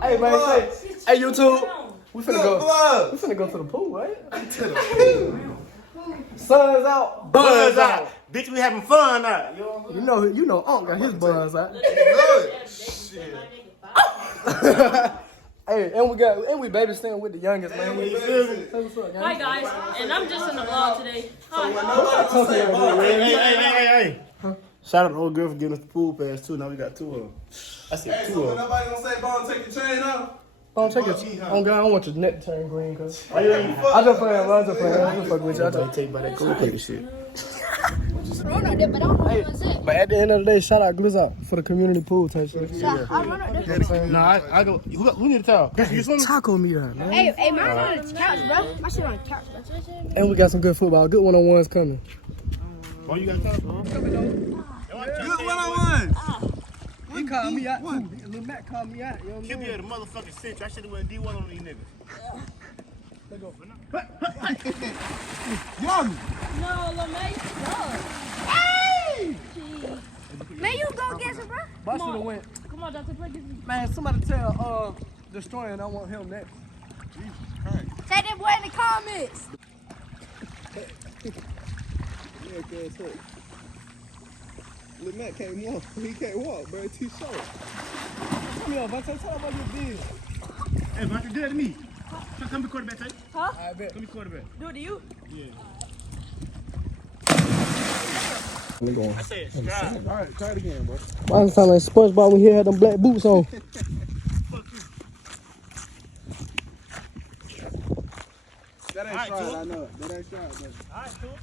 Hey man, hey YouTube. We finna go to the pool, right? To the pool. Sun's out, buzz out. Bitch, we having fun now. You know, Unc got his buzz out. Shit. Hey, and we babysitting with the youngest man. Hi guys, and I'm just in the vlog today. Hi. Hey. Shout out to the old girl for giving us the pool pass too. Now we got 2 of them. I said 2 of them. Nobody gonna say, "Bone, take your chain off." Don't take it. Oh God, I don't want your neck to turn green, cause I just playing. I just fuck with you. I just take by that cool paper shit. Hey, but at the end of the day, shout out Glizz for the community pool type shit. Nah, I go. Who need a towel? Taco meat out, man. Hey, mine's on the couch, bro. My shit on the couch, bro. And we got some good football, good one-on-ones coming. Oh, you got towel? Good one-on-one. He called me out too. Lil Matt called me out. QB had a motherfucking cinch. I should have went D1 on these niggas. Let's go. Young. No, LeMay. Hey! Man, you go get some, bro. I should have went. Come on, Dr. Play this. Man, somebody tell Destroying I want him next. Say that boy in the comments. Lil Matt can't walk. He can't walk, bro. It's too short. Come here, Vontae. Tell him about your deal. Hey, but you did to me. Come be quarterback, Tay. Huh? I bet. Come be quarterback. Do it to you? Yeah. Let me go on. I said stride. All right, try it again, bro. Why does it sound like SpongeBob when he had them black boots on? That ain't stride, I know it. That ain't stride, bro. Alright, cool.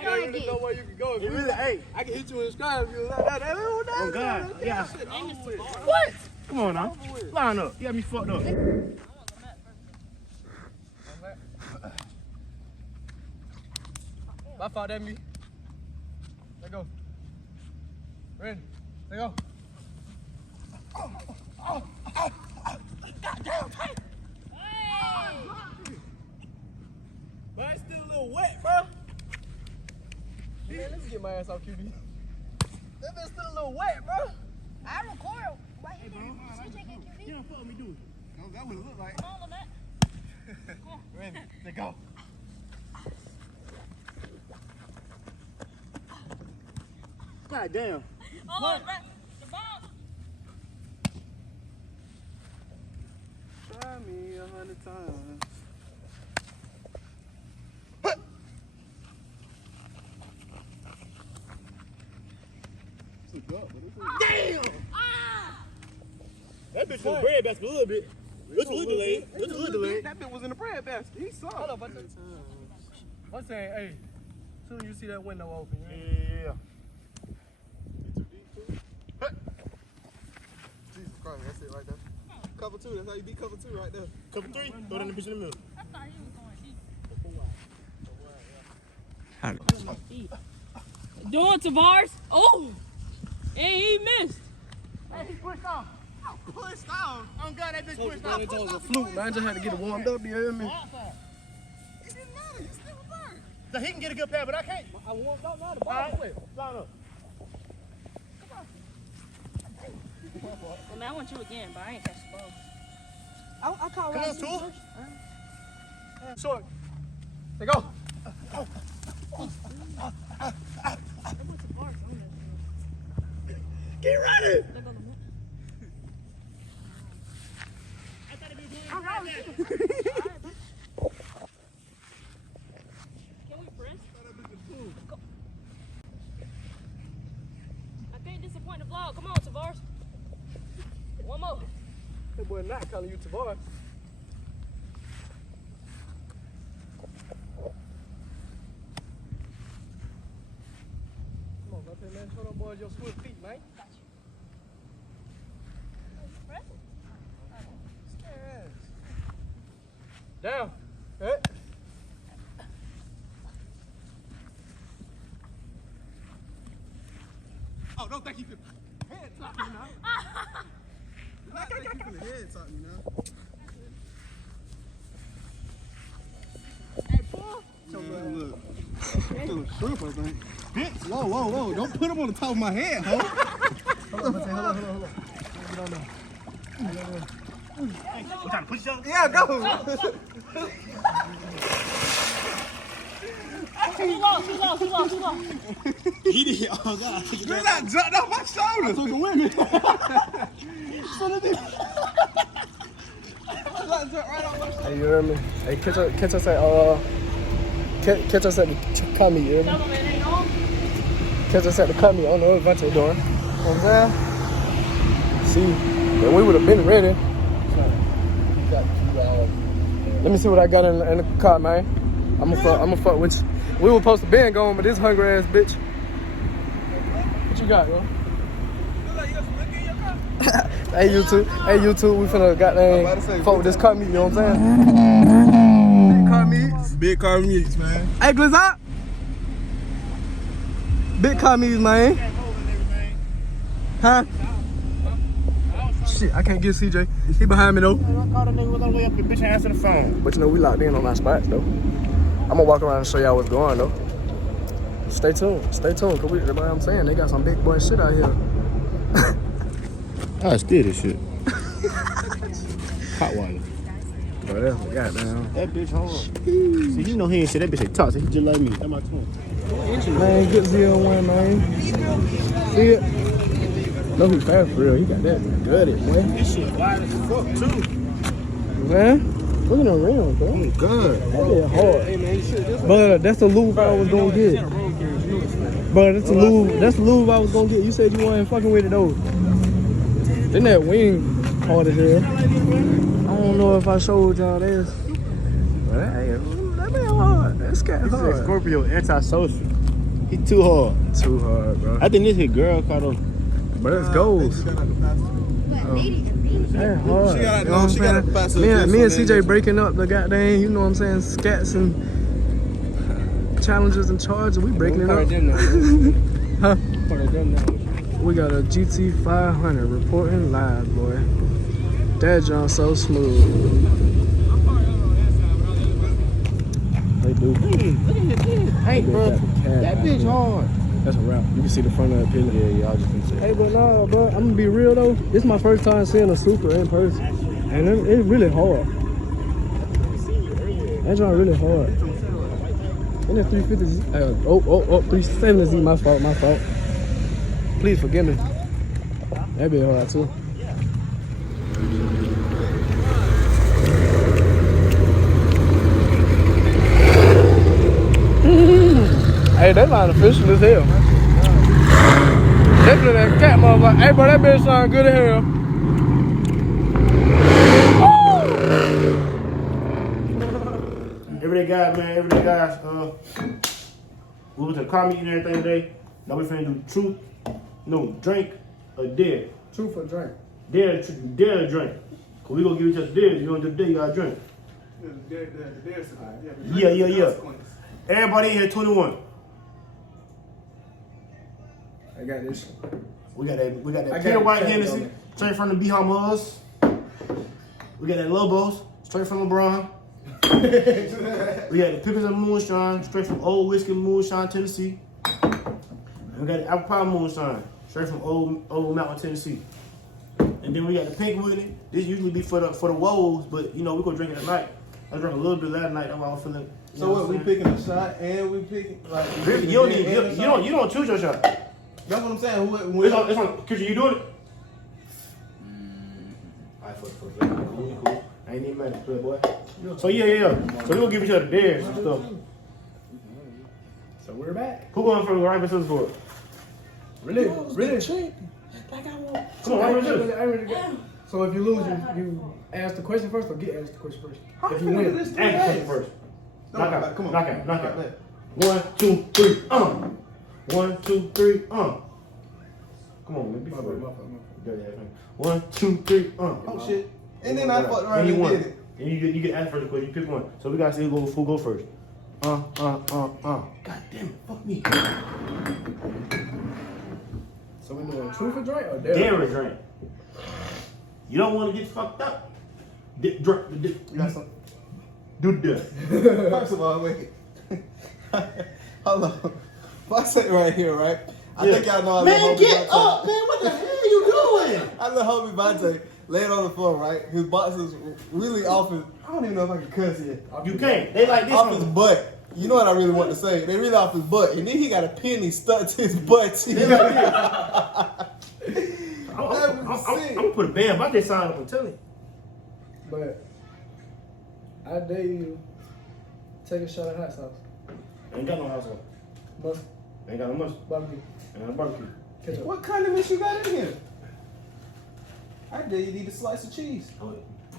You don't even know where you can go. It really, hey. I can hit you in the sky if you like that. Oh, God. Yeah. What? Come on now. Line up. You got me fucked up. My fault, that me. Let go. Ready? Let go. Goddamn, hey! But it's still a little wet, bro. Man, let's get my ass off QB. That bitch still a little wet, bro. I record. Why you didn't switch it QB? You don't fuck with me, dude. That would look like. Come on, LeMay. Ready? Let go. God damn. Hold on, the ball. Try me 100 times. Damn! That bitch was bread basket a little bit. It's a little delayed. It's a little delayed. That bit was in the bread basket. He saw Hold it. up, I'm saying, hey, soon as you see that window open, Yeah. Jesus Christ, that's it right there. Cover 2, that's how you beat cover 2 right there. Cover 3, throw that in the bitch in the middle. I thought he was going deep. Doing Tavares. Oh! And he missed. Hey, he pushed off. Pushed off. Oh, God, that bitch pushed they off. told us a fluke, man. I just had to get it warmed up, you hear me? It didn't matter. He still burned. So he can get a good pass, but I can't. I warmed up now, the All ball right, wet. line up. Well, man, I want you again, but I ain't catch the ball. I caught Come on, right Tool. Short. Let go. Get ready. Can we press? I can't disappoint the vlog. Come on, Tavares. One more. That boy not calling you Tavares. Come on, man. Show them boys your swift feet, man. Press. Down. Hey. Oh, don't think you can head top me now. Don't think you can head top me now. Hey, Paul. Man, look. Little shrimp, I think. Bitch, whoa. Don't put them on the top of my head, ho. Hold on. I'm trying to push you. Yeah, go. Too low. He did. Oh, God. You're not jumped off my shoulders. So the women. Hey, you hear me? Hey, catch us at the cut meet, you hear me? Catch us at the cut meet. I don't know if that's what you're doing. You know what I'm saying? See, man, we would have been ready. Let me see what I got in the car, man. I'm gonna fuck with you. We were supposed to been going, but this hungry ass bitch. What you got, yo? Hey, YouTube, we finna goddamn fuck with this car meet, you know what I'm saying? Big car meets. Big car meets, man. Hey, Glizop! Big car meets, man. Huh? Shit, I can't get CJ. He behind me, though. I called a nigga was on the way up here, bitch, answer the phone. But you know, we locked in on our spots, though. I'm gonna walk around and show y'all what's going, though. Stay tuned, cause we, like I'm saying, they got some big boy shit out here. I still this shit. Hot water. Bro, that's goddamn. That bitch hard. See, you know he ain't shit. That bitch ain't toxic. He just like me. That's my twin. Man, good ZL1, man. See it? No, he fast for real. He got that gutted, boy. This shit wide as fuck, too. Man, look at the rims, bro. Oh, God. That is hard. But that's the lube I was gonna get. But that's the lube I was gonna get. You said you wasn't fucking with it, though. Then that wing hard as hell. I don't know if I showed y'all this. But that man hard. That's kind of hard. Scorpio antisocial. He too hard. Too hard, bro. I think this his girl caught him. But it's goals. That's hard. You know what I'm saying? Me and CJ breaking up the goddamn, you know what I'm saying, scats and challenges and charges. We breaking it up. Huh? We got a GT 500 reporting live, boy. That jump so smooth. They do. Hey, bro. That bitch hard. That's a wrap. You can see the front of that pillar. Yeah, I just can see. Hey, but nah, bro, I'm gonna be real though. This is my first time seeing a Supra in person, and it's really hard. That joint really hard. And that 350Z, 370Z, my fault. Please forgive me. That'd be hard too. Hey, that line official as hell. Definitely that cat motherfucker. Hey, bro, that bitch sound good as hell. Everyday guys. We went to the car meeting and everything today. Now we finna do drink or dare. Truth or drink? Dare to drink. Cause we gonna give each other dares. You gonna do the day, you gotta drink. Yeah. Everybody in here 21. I got this. We got that pure white Hennessy, straight from the Bahamas. We got that Lobos, straight from LeBron. We got the Pickers and Moonshine, straight from Old Whiskey Moonshine, Tennessee. And we got the Apple Pie Moonshine, straight from Old Mountain, Tennessee. And then we got the pink with it. This usually be for the woes, but you know we gonna drink it at night. I drank a little bit last night. That's why I'm feeling. So what? We picking a shot and we picking like. You don't choose your shot. That's what I'm saying. It's on. Could you doing it? Alright, fuck. Cool. I ain't even mad at you, boy. So yeah. So we gonna give each other dares and stuff. So we're back. Who going for the right versus for? Really? Come on, right versus. So if you lose, you ask the question first or get asked the question first? If you win, Ask the question first. Knock out. Come on. Knock out. 1, 2, 3. 1, 2, 3. Come on, man. Be fair. 1, 2, 3. Oh shit! And then I fucked around And you and won. did it. And you get asked first question. You pick one. So we gotta see who go first. God damn it! Fuck me. So we doing truth or drink or dare? Dare to drink. You don't want to get fucked up. Drink. You got some. Do the. First of all, wait. Hold on. If I say right here, right? I think y'all know I Man, get up, man. What the hell you doing? I let homie Vontae lay it on the floor, right? His boxes really off his, I don't even know if I can cuss here. You can't. They like this Off his one. butt. You know what I really want to say. They really off his butt. And then he got a penny stuck to his butt cheek. They like this. I'm gonna put a band about this sign up and tell you. But I dare you take a shot of hot sauce. Ain't got no house on. Mustard, Ain't got no mustard. barbecue, Ain't got no barbecue. ketchup. What condiments you got in here? I dare you eat a slice of cheese.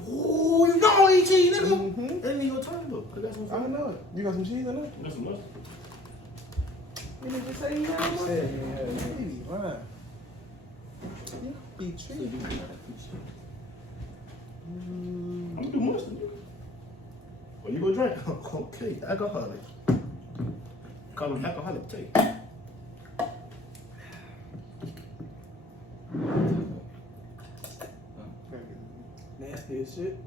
Ooh, you don't eat cheese, nigga. Mm-hmm. That ain't your turn though. Cause that's I what don't know it. You got some cheese in there? That's some mustard. You didn't say you had mustard? Yeah. Hey, why? Be cheese. I'm gonna do mustard, nigga. Well, you go drink. Okay, alcoholic. Call him alcoholic tea. Nasty as shit.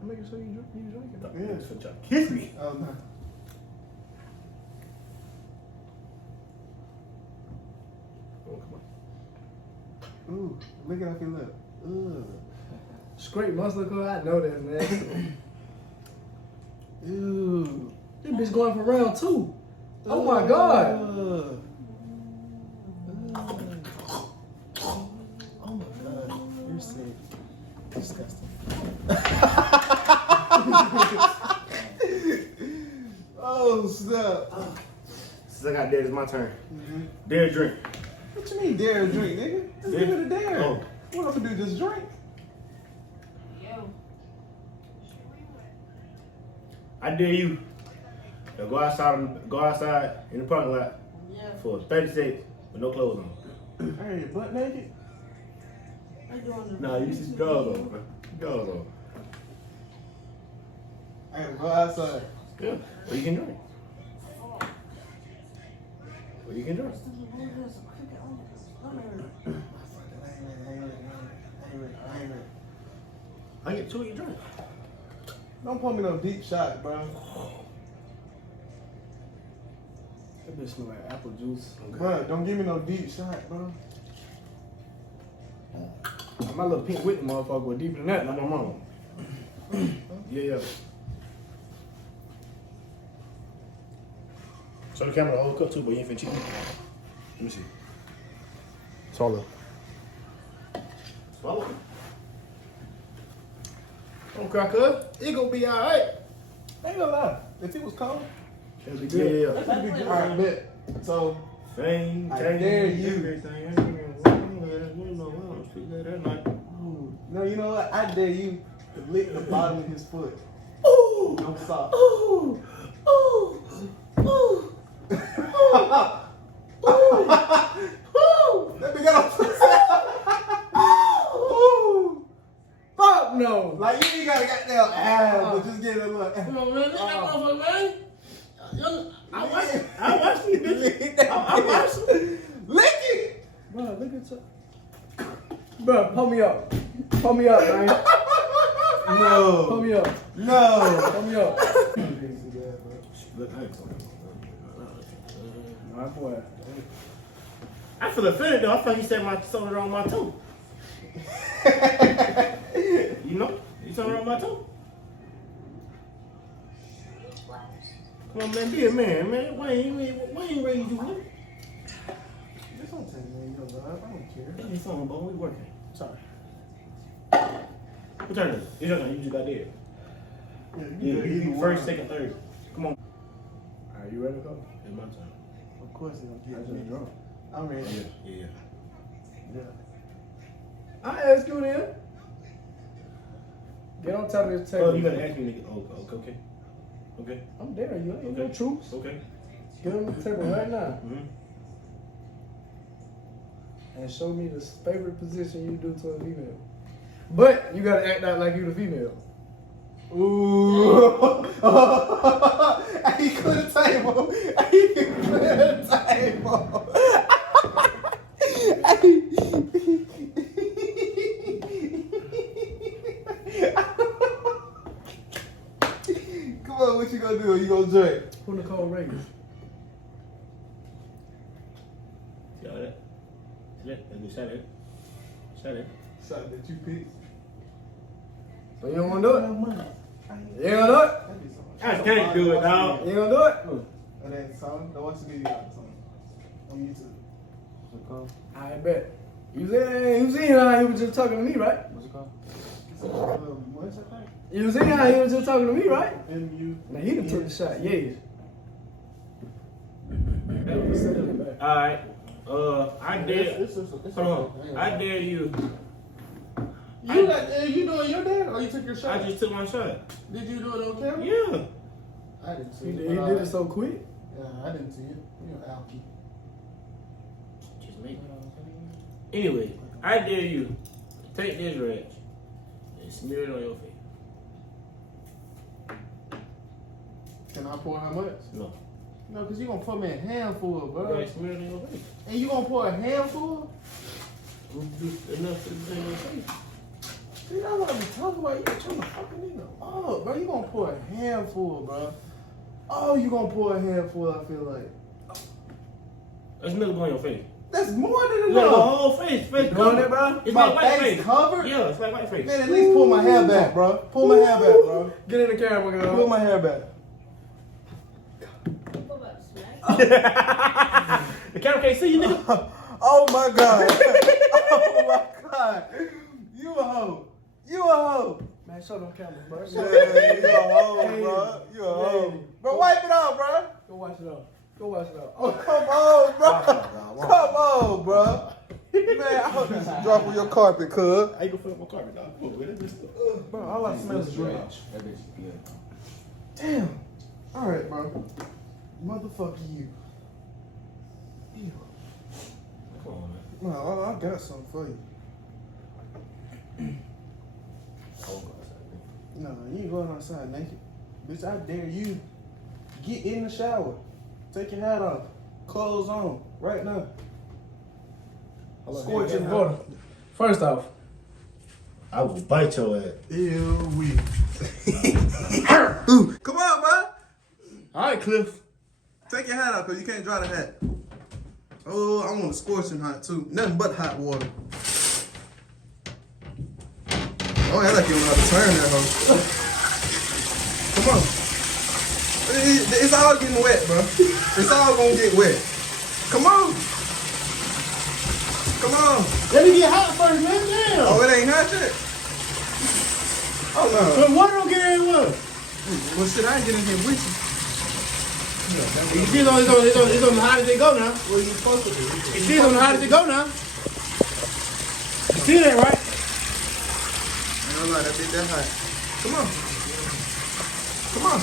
I'm making sure you drink it. Yeah, it's for y'all. Kiss me. Oh, no. Oh, come on. Ooh, look it off your lip. Ooh. Straight muscle car, I know that, man. Ooh. This bitch going for round 2. Oh my god. Oh my god. You're sick. Disgusting. Oh, snap. Since I got dead, it's my turn. Dare drink. What you mean dare to drink, nigga? Let's give it a dare. Oh. What else to do? Just drink? I dare you to go outside in the parking lot for 30 seconds with no clothes on. Hey, butt naked? Nah, you just drawers on, man. Drawers on. Hey, go outside. Yeah. Or you can drink. Or you can drink. I get 2 of you drink. Don't pour me no deep shot, bro. That bitch smell like apple juice. Bro, don't give me no deep shot, bro. My little pink Whitney motherfucker was deeper than that. Not my mama. Yeah. Show the camera the whole cup too, but you ain't finna cheat. Let me see. Swallow. Swallow. Don't cry, cuz. It gonna be alright. Ain't gonna lie. If it was cold, It'll be good. it'd be good. Alright, bet. So, Fame, I dare you. everything. no, you know what? I dare you to lick the bottom of his foot. Ooh! No socks. Ooh! Ooh! Ooh! Let me get off the Ooh! Fuck no. Like, you ain't gotta goddamn but just get a look. Come on, man. Lick that motherfucker, man. I watched you, bitch. I watched you. Lick it! Bro, look at that. Bro, pull me up. Pull me up, man. Pull No. me up. No. Pull me up. Look, My boy. I feel offended though. I thought you said my something wrong with my toe. You know? You something wrong with my toe? Come on, man. Be a man, man. Why ain't ready to do it? This don't take me in your life. I don't care. Give me something, boy. We working. Sorry. What turn is it? It's your turn. You just got dead. Yeah, you first, second, third. Come on. Are you ready to go? It's my turn. Of course it's gonna I get just me. drunk. I'm ready. Yeah. Yeah. I ask you then. Get on top of this table. Oh, you gotta ask me, nigga. Oh, okay. Okay. I'm there. You ain't no Okay. truths. Okay. Get on the table right now Mm-hmm. and show me the favorite position you do to a female. But you gotta act out like you the female. Ooh. He cleared the table. He cleared the table. Come fuck, what you gonna do? You gonna drink? Who Nicole Reagan? Shut it. Shut it. Shut it. Something that you picked. So you don't want to do it? You ain't gonna do it? I can't do it, dog. You ain't gonna do it? And then song. Now watch the video of the song on YouTube. I bet. You seen how he was just talking to me, right? What's it called? What's that thing? You seen how he was just talking to me, right? MU. Now he done took the shot, yeah. Alright. I dare. Hold on. I dare you. You doing your dad or you took your shot? I just took my shot. Did you do it on camera? Yeah. I didn't see He it. did it so quick. Yeah, I didn't see it. You're alky. Just me. Anyway, I dare you. Take this ranch and smear it on your face. Can I pour how much? No. No, because you're going to pour me a handful, bro. You gotta smear it on your face. And you going to pour a handful? Enough to on your face. See, that's what I be talking about. You trying to fucking nigga up, bro. You going to pour a handful, bro. Oh, you going to pour a handful, I feel like. Let's milk on your face. That's more than Look, the enough. whole face. Face You want covered. it, bro? It's My like white face face. covered? Yeah, it's like white face. Man, at least pull my hair back, bro. Pull my hair back, bro. Get in the camera, girl. Pull my hair back. The camera can't see you, nigga. Oh my God. Oh my God. You a hoe. You a hoe. Man, show them cameras, bro. Yeah, you a hoe, bro. You a hoe. Bro, wipe it off, bro. Go wash it off. Go wash it off. Oh, come on, bro. Come on, bro. Man, I hope this is drop on your carpet, cuz. How you gonna fill up my carpet, dog? Bro, all I smell is ranch. Damn. All right, bro. Motherfucker you. Ew. Come on, man. No, I got something for you. No, you ain't going outside naked. Bitch, I dare you. Get in the shower. Take your hat off. Clothes on. Right now. Scorching water. First off, I will bite your ass. Ew, we. Come on, bro. All right, Cliff. Take your hat off, because you can't dry the hat. Oh, I want a scorching hot, too. Nothing but hot water. Oh, I like you don't know how to turn that hoe. Come on. It's all getting wet, bro. It's all gonna get wet. Come on. Come on. Let me get hot first, man. Damn. Oh, it ain't hot yet? Oh, no. But water don't get in one. Well, shit, I ain't getting here with you. You see, it's on the hottest they go now. What are you supposed to do? You see, it's on the hottest they go now. You see that, right? I don't know, that bitch that hot. Come on. Come on.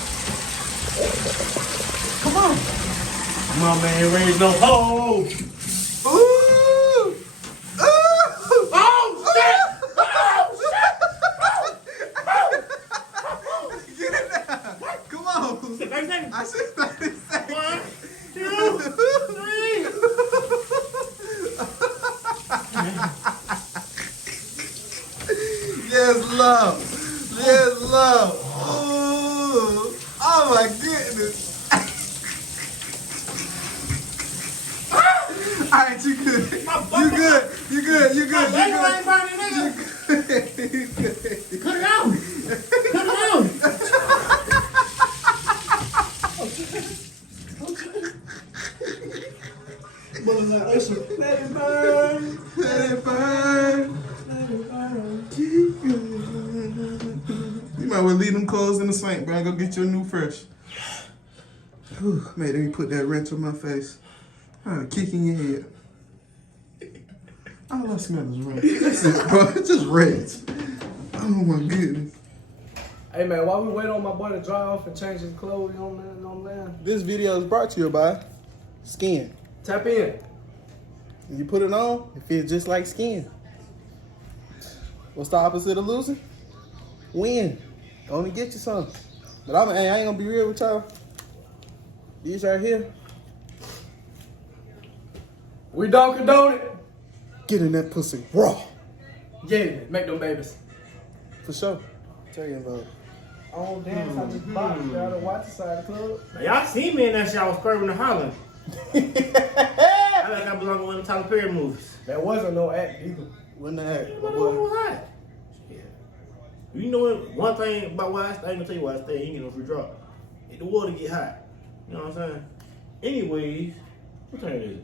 Come on. Come on, man. Raise no hoe. Ooh! Ooh! Oh, shit! Get it down. Come on. 30 seconds. I should 30 seconds. 1, 2, 3. Yes, love. Yes, love. Ooh. Oh my goodness. All right, you good. You good. You good. You good. My baby ain't burning, nigga. You good. Cut it out. Cut it out. let it burn. Let it burn. You might well leave them clothes in the sink, bro. Go get you a new fresh. Whew, man, let me put that wrench on my face. Kick in your head. All I smell is ranch. That's it, bro. It's just ranch. Oh my goodness. Hey man, while we wait on my boy to dry off and change his clothes, you know what I'm saying? This video is brought to you by Skin. Tap in. When you put it on, it feels just like skin. What's the opposite of losing? Win. Only get you some. But I ain't gonna be real with y'all. These right here, We don't condone it. get in that pussy raw. Yeah, make them babies. For sure. Tell you about it. don't dance. I just box. Y'all to watch the side of the club. Now, y'all see me in that shit. I was screaming and hollering. I like I belong in one of the Tyler Perry movies. That wasn't no act either. When the heck? What was that? Yeah. You know what? One thing about why I stay, I'm gonna tell you why I stay. You ain't get no free drop. If the water get hot. You know what I'm saying? Anyways, what time is it?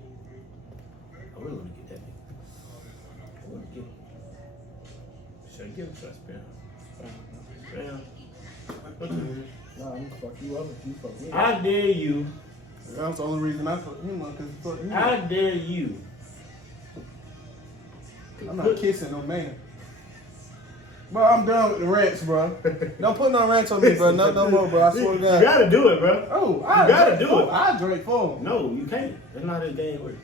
I really want to get that nigga. I want to get him. Should I get him? Should I spam? Spam. What time is it? Nah, I'm gonna fuck you up if you fuck me. I dare you. That was the only reason I fucked him up, because he fucked me I up. dare you. I'm not kissing no man. Bro, I'm done with the rants, bro. Don't put no rants on me, bro. No more, bro. I swear to God. You gotta do it, bro. Oh, You gotta do it. I drink for him. No, you can't. That's not how this game works.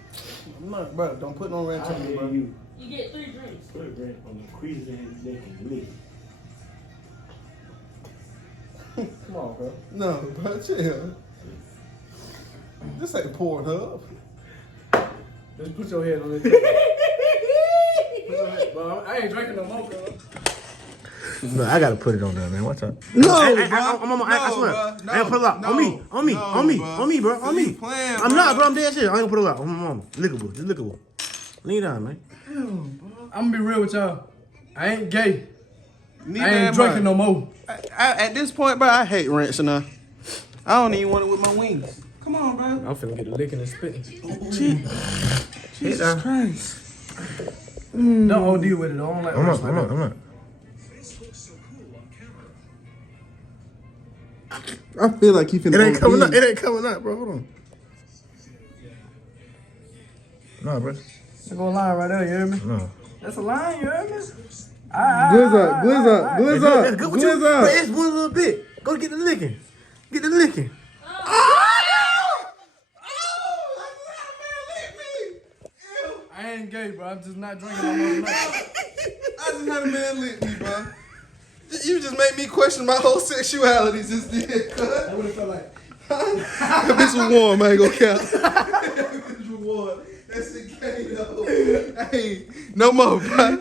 I'm not, bro. Don't put no rants I on me, dare bro. you. You get 3 drinks. Put a grant on the creases in his neck and lick it. Come on, bro. No, bro, chill. This ain't Pornhub. Just put your head on this. Put your head. Bro, I ain't drinking no more, bro. Bro, I gotta put it on there, man. Watch out. No, I bro. swear. Bro. I ain't gonna put it out. No, On me, no, bro. On me. You playing, I'm bro. not, bro. I'm dead serious. I ain't gonna put it out. On my mama. Lickable. Just lickable. Lean down, man. I'm gonna be real with y'all. I ain't gay. Neither I ain't am drinking no more. At this point, bro, I hate ranch now. I don't even want it with my wings. Come on, bro. I'm finna get a licking and spitting. Jesus Christ. Don't OD with it. I don't like I'm ranch not. like that. I feel like you finna. It ain't coming up. It ain't coming up, bro. Hold on. Nah, bro. That's a line right there, you hear me? No. That's a line, you hear me? Glizz up, glizz up, glizz up, That's good with you. glizz But up. it's one little bit. Go get the licking. Get the licking. I ain't gay, bro. I'm just not drinking no more tonight. I just had a man lick me, bro. You just made me question my whole sexuality just then. That's what it felt like. That bitch was warm, I ain't gonna count. That bitch was warm. That shit came though. Hey, no more, bro.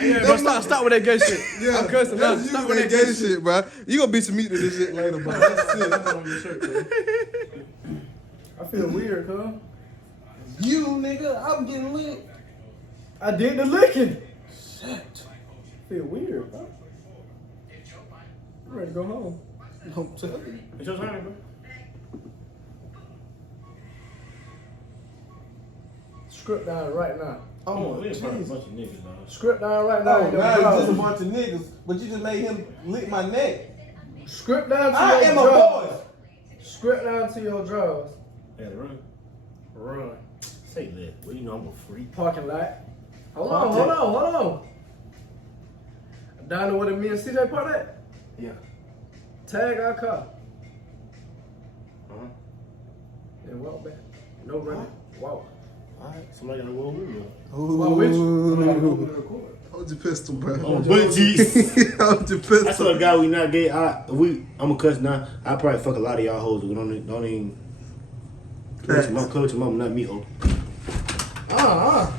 Yeah, bro, stop with that gay shit. Yeah, I'm cursing now. that's Stop you with that that gay shit, bro. You gonna beat some meat to this shit later, bro. That's it. on your shirt, bro. I feel weird, cuz. You, nigga, I'm getting lit. I did the licking. Shit. Feel weird, bro. I'm ready to go home. Don't tell me. It's your turn, bro. Script down right now. Oh, we ain't probably a Jesus. bunch of niggas, dog. Script down right now. Oh, in your now it's just a drawers. bunch of niggas, but you just made him lick my neck. Script down to I your am a drawers. boy. Script down to your drawers. Yeah, run. Run. Say that. Well, you know I'm a freak. Parking lot. Hold on. Down to where the me and CJ part at? Yeah. Tag our car. Uh-huh. And walk back. No running. Walk. Alright, somebody gotta roll with me. Well, which? Somebody go to the record. Hold your pistol, bro. Oh, but geez. Hold your pistol. I swear to God, we not gay. I'm a cuss now. I probably fuck a lot of y'all hoes. But don't even. Clutch your mama, not me, ho.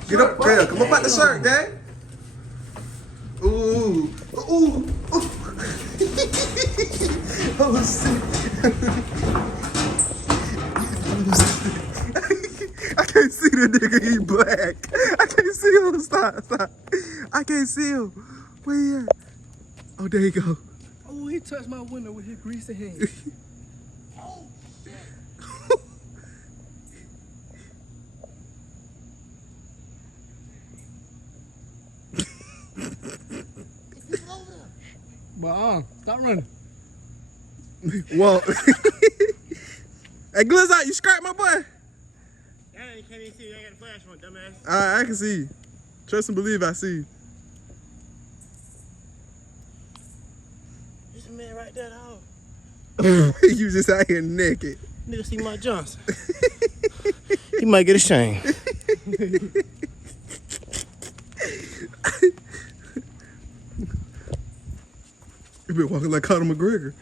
Get up, girl. Come up out the shirt, Dad. Ooh. Oh, shit. I can't see the nigga, he black. I can't see him. Stop. I can't see him. Where he at? Oh, there you go. Oh, he touched my window with his greasy hand. But stop running. Whoa. Hey, Glizz out, you scrapped my boy. Yeah, you can't even see. You ain't got a flash on, dumbass. I can see you. Trust and believe I see you. There's a man right there, dog. You just out here naked. Nigga see Mike Johnson. He might get ashamed. You been walking like Conor McGregor.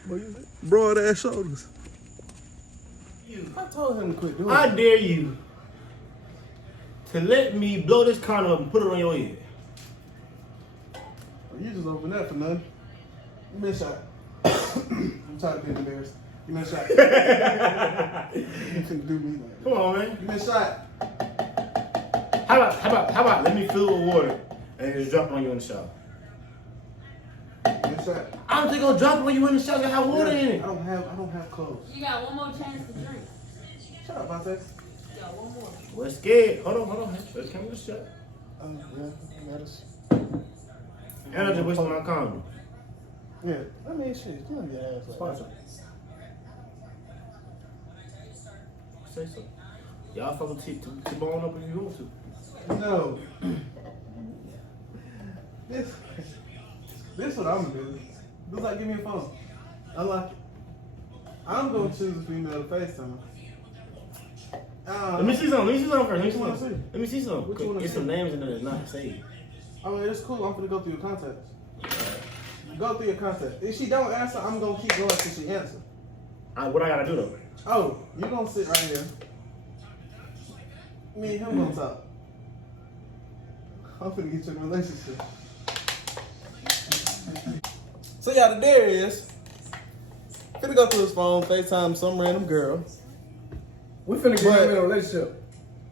Broad ass shoulders. I told him to quit doing I dare you to let me blow this condom up and put it on your head. You just opened that for nothing. You been shot. I'm tired of being embarrassed. Give me a shot. You can do me like that. Come on, man. Give me a shot. How about let me fill it with water and just drop it on you in the shower? Give me a shot. I don't think I'll drop it when you in the shower. Got hot water in it. I don't have clothes. You got one more chance to drink. Shut up, Vontae. You got one more. We're scared. Hold on. Let's come with a shot. Yeah, that is. And I just wasted my condom. Yeah, I mean, shit, you don't be an ass. Sponsor. Say so. Y'all fucking T-bone up if you want to. No. This what I'm gonna do. Looks like give me a phone. Unlock it. I'm gonna choose a female to FaceTime. Let me see something first. What you wanna see? Let me see something. What you wanna Get see? some names in there that's not saved. I mean, it's cool. I'm gonna go through your contacts. Go through your contacts. If she don't answer, I'm gonna keep going till she answer. What I gotta do though? Oh, you gonna sit right here. Me and him gonna talk. I'm finna get you in a relationship. So yeah, the dare is finna go through his phone, FaceTime some random girl. We finna get him in a relationship.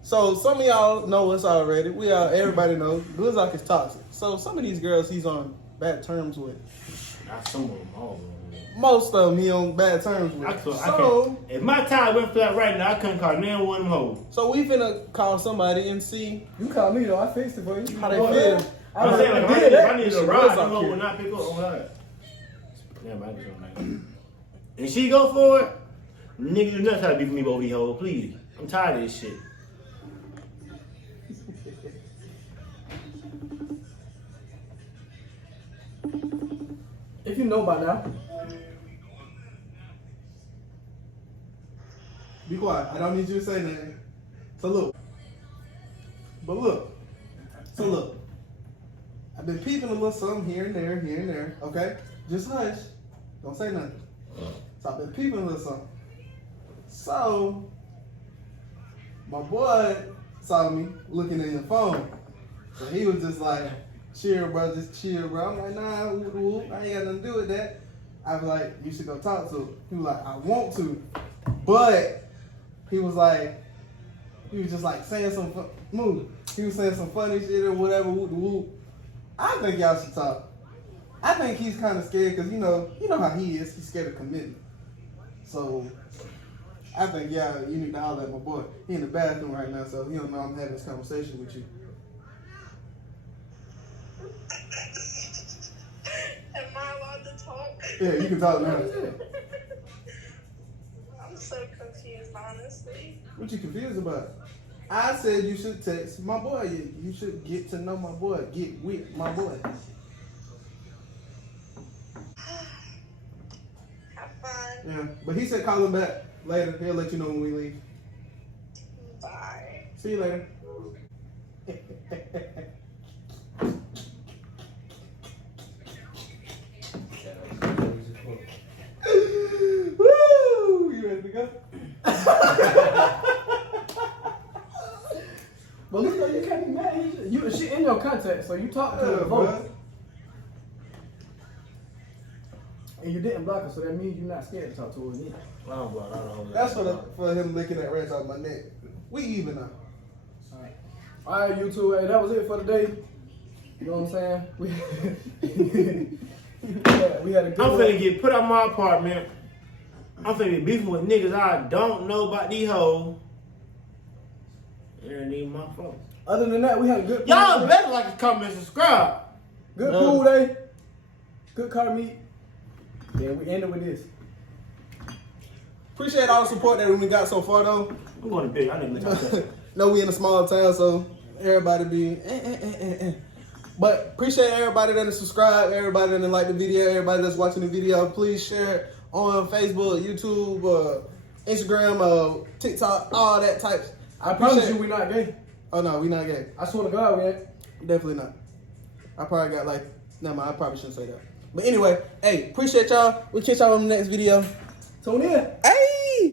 So some of y'all know us already. Everybody knows Blizzak is toxic. So some of these girls he's on bad terms with. Not some of them, all of them. Most of them he on bad terms with. I can't. If my time went for that right now, I couldn't call man one of them hoes. So we finna call somebody and see You call me though, I fixed it for you. how they feel. I'm saying, like, did if that. I need She a was ride, out them hoes here. will not pick up on her. Damn, I just don't like it. And she go for it, niggas do not try to be for me over these hoes, please. I'm tired of this shit. If you know by now. Be quiet. I don't need you to say nothing. So look. So look. I've been peeping a little something here and there, okay? Just hush. Don't say nothing. So I've been peeping a little something. So, my boy saw me looking at your phone. So he was just like, chill, bro, just chill, bro. I'm like, nah, whoop, whoop. I ain't got nothing to do with that. I was like, you should go talk to him. He was like, I want to. But he was just like saying some He was saying some funny shit or whatever. Whoop, whoop. I think y'all should talk. I think he's kind of scared because you know how he is. He's scared of commitment. So I think you need to holler at my boy. He in the bathroom right now, so he don't know I'm having this conversation with you. Am I allowed to talk? Yeah, you can talk now. I'm so confused, honestly. What you confused about? I said you should text my boy. You should get to know my boy. Get with my boy. Have fun. Yeah, but he said call him back later. He'll let you know when we leave. Bye. See you later. Woo! You ready to go? But look, though, you can't be mad. She in your contact, so you talk to her voice. And you didn't block her, so that means you're not scared to talk to her again. I don't know. That's for him licking that ranch off my neck. We even now. Alright, YouTube, hey, that was it for today. You know what I'm saying? We had a good I'm one. finna get put out my apartment. I'm finna be beefing with niggas I don't know about these hoes. And need my phone. Other than that, we had a good Y'all pool day. better like and comment and subscribe. Good pool day. Good car meet. Yeah, we ended with this. Appreciate all the support that we got so far though. I'm going to bed. I didn't talk to No, we in a small town, so everybody be But appreciate everybody that has subscribed, everybody that like the video, everybody that's watching the video. Please share it on Facebook, YouTube, Instagram, TikTok, all that types. I promise you we're not gay. Oh no, we not gay. I swear to God, we ain't. Definitely not. I probably got never mind, I probably shouldn't say that. But anyway, hey, appreciate y'all. We'll catch y'all on the next video. Tune in.